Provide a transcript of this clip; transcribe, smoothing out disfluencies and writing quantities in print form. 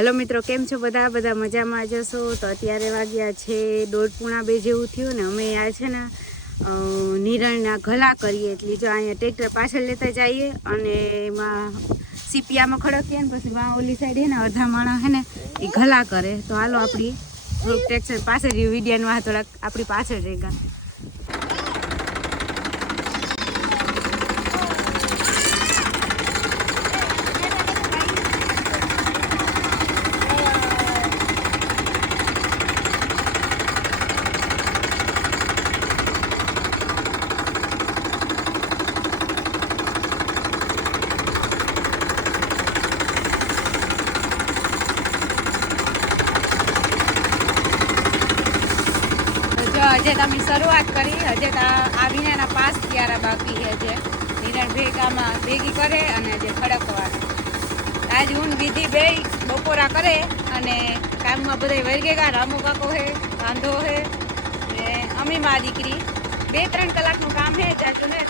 Hello મિત્રો, કેમ છો બધા? બધા મજામાં જશો? તો અત્યારે વાગ્યા છે 1:30 જેવું થયું ને અમે આ છે ને નિરણના ઘલા કરીએ એટલે જો અહીંયા ટ્રેક્ટર પાછળ લેતા જઈએ અને એમાં સીપિયામાં ખડકીએ ને પછી વાં ઓલી સાઈડ હે ને અડધા માણસ હે ને એ ઘલા કરે. તો હાલો આપણી થોડુંક ટ્રેક્ટર પાસે જ વિડીયાનું થોડાક આપણી પાછળ રહી ગયા. હજે તમે શરૂઆત કરી, હજે આ વિનાના 5 ક્યારા બાકી છે. જે નિરણ ભેગામાં ભેગી કરે અને જે ખડકવાના આજ ઊન વિધિ બે બપોરા કરે અને કામમાં બધા વર્ગેગા રામો કાકો હે, વાંધો હે ને અમી મા દીકરી 2-3 કલાકનું કામ હે. જાજુ ને